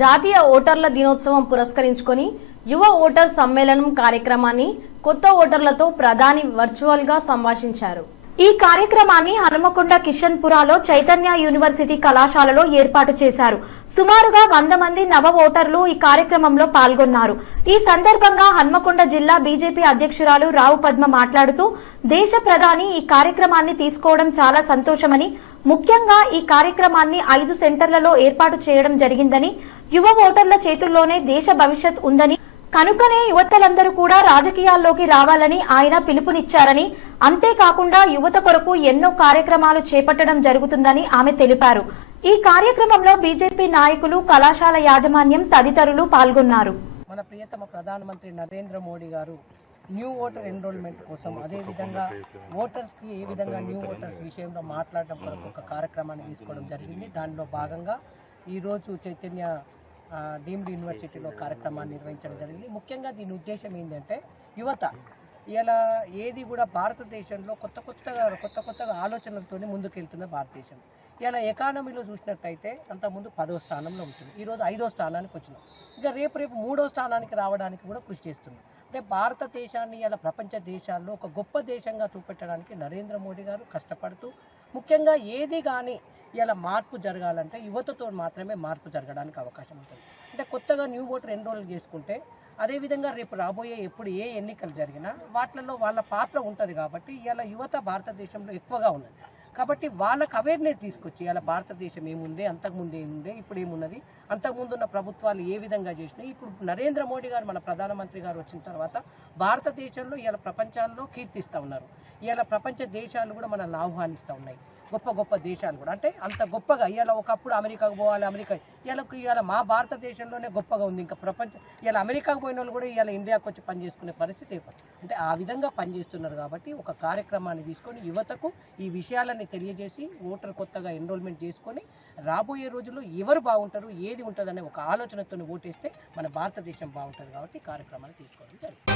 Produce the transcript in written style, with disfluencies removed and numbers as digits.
జాతీయ ఓటర్ల దినోత్సవం పురస్కరించుకొని యువ ఓటర్ సమ్మేళనం కార్యక్రమాన్ని కొత్త ఓటర్లతో ప్రధాని వర్చువల్ గా సంభాషించారు. ఈ కార్యక్రమాన్ని హనుమకొండ కిషన్పురాలో చైతన్య యూనివర్సిటీ కళాశాలలో ఏర్పాటు చేశారు. సుమారుగా 100 మంది నవ ఓటర్లు ఈ కార్యక్రమంలో పాల్గొన్నారు. ఈ సందర్భంగా హన్మకొండ జిల్లా బీజేపీ అధ్యక్షురాలు రావు పద్మ మాట్లాడుతూ దేశ ప్రధాని ఈ కార్యక్రమాన్ని తీసుకోవడం చాలా సంతోషమని, ముఖ్యంగా ఈ కార్యక్రమాన్ని 5 సెంటర్లలో ఏర్పాటు చేయడం జరిగిందని, యువ ఓటర్ల చేతుల్లోనే దేశ భవిష్యత్ ఉందని, కనుకనే యువతలందరూ కూడా రాజకీయాల్లోకి రావాలని ఆయన పిలుపునిచ్చారని, అంతేకాకుండా యువత కొరకు ఎన్నో కార్యక్రమాలు చేపట్టడం జరుగుతుందని ఆమె తెలిపారు. ఈ కార్యక్రమంలో బీజేపీ నాయకులు, కళాశాల యాజమాన్యం తదితరులు పాల్గొన్నారు. మన ప్రియతమ ప్రధానమంత్రి నరేంద్ర మోడీ గారు న్యూ ఓటర్ ఎన్రోల్మెంట్ కోసం, అదేవిధంగా ఓటర్స్ కి ఏ విధంగా న్యూ ఓటర్స్ విషయంలో మాట్లాడటం కొరకు ఒక కార్యక్రమాన్ని తీసుకోవడం జరిగింది. దానిలో భాగంగా ఈరోజు చైతన్య డీమ్డ్ యూనివర్సిటీలో కార్యక్రమాన్ని నిర్వహించడం జరిగింది. ముఖ్యంగా దీని ఉద్దేశం ఏంటంటే యువత ఇలా ఏది కూడా భారతదేశంలో కొత్త కొత్తగా ఆలోచనలతో ముందుకెళ్తున్న భారతదేశం. ఇలా ఎకానమీలో చూసినట్టయితే అంతకుముందు 10వ స్థానంలో ఉంటుంది, ఈరోజు 5వ స్థానానికి వచ్చినాం. ఇంకా రేపు 3వ స్థానానికి రావడానికి కూడా కృషి చేస్తున్నాం. అంటే భారతదేశాన్ని ఇలా ప్రపంచ దేశాల్లో ఒక గొప్ప దేశంగా చూపెట్టడానికి నరేంద్ర మోడీ గారు కష్టపడుతూ, ముఖ్యంగా ఏది కానీ ఇలా మార్పు జరగాలంటే యువతతో మాత్రమే మార్పు జరగడానికి అవకాశం ఉంటుంది. అంటే కొత్తగా న్యూ ఓటర్ ఎన్రోల్ చేసుకుంటే, అదేవిధంగా రేపు రాబోయే ఎప్పుడు ఏ ఎన్నికలు జరిగినా వాటిల్లో వాళ్ళ పాత్ర ఉంటుంది. కాబట్టి ఇలా యువత భారతదేశంలో ఎక్కువగా ఉన్నది. కాబట్టి వాళ్ళకు అవేర్నెస్ తీసుకొచ్చి ఇలా భారతదేశం ఏముంది, అంతకుముందు ఏముంది, ఇప్పుడు ఏమున్నది, అంతకుముందు ఉన్న ప్రభుత్వాలు ఏ విధంగా చేసినాయి, ఇప్పుడు నరేంద్ర మోడీ గారు మన ప్రధానమంత్రి గారు వచ్చిన తర్వాత భారతదేశంలో ఇలా ప్రపంచాల్లో కీర్తిస్తూ ఉన్నారు. ఇలా ప్రపంచ దేశాలు కూడా మనల్ని ఆహ్వానిస్తూ ఉన్నాయి. గొప్ప దేశాలు కూడా, అంటే అంత గొప్పగా ఇలా ఒకప్పుడు అమెరికాకు పోవాలి, ఇలా మా భారతదేశంలోనే గొప్పగా ఉంది. ఇంకా ప్రపంచం ఇలా అమెరికాకు పోయిన వాళ్ళు కూడా ఇలా ఇండియాకు వచ్చి పనిచేసుకునే పరిస్థితి అంటే ఆ విధంగా పనిచేస్తున్నారు. కాబట్టి ఒక కార్యక్రమాన్ని తీసుకొని యువతకు ఈ విషయాలన్నీ తెలియజేసి ఓటర్ కొత్తగా ఎన్రోల్మెంట్ చేసుకొని రాబోయే రోజుల్లో ఎవరు బాగుంటారు, ఏది ఉంటుందనే ఒక ఆలోచనతో ఓటేస్తే మన భారతదేశం బాగుంటుంది. కాబట్టి కార్యక్రమాన్ని తీసుకోవడం జరిగింది.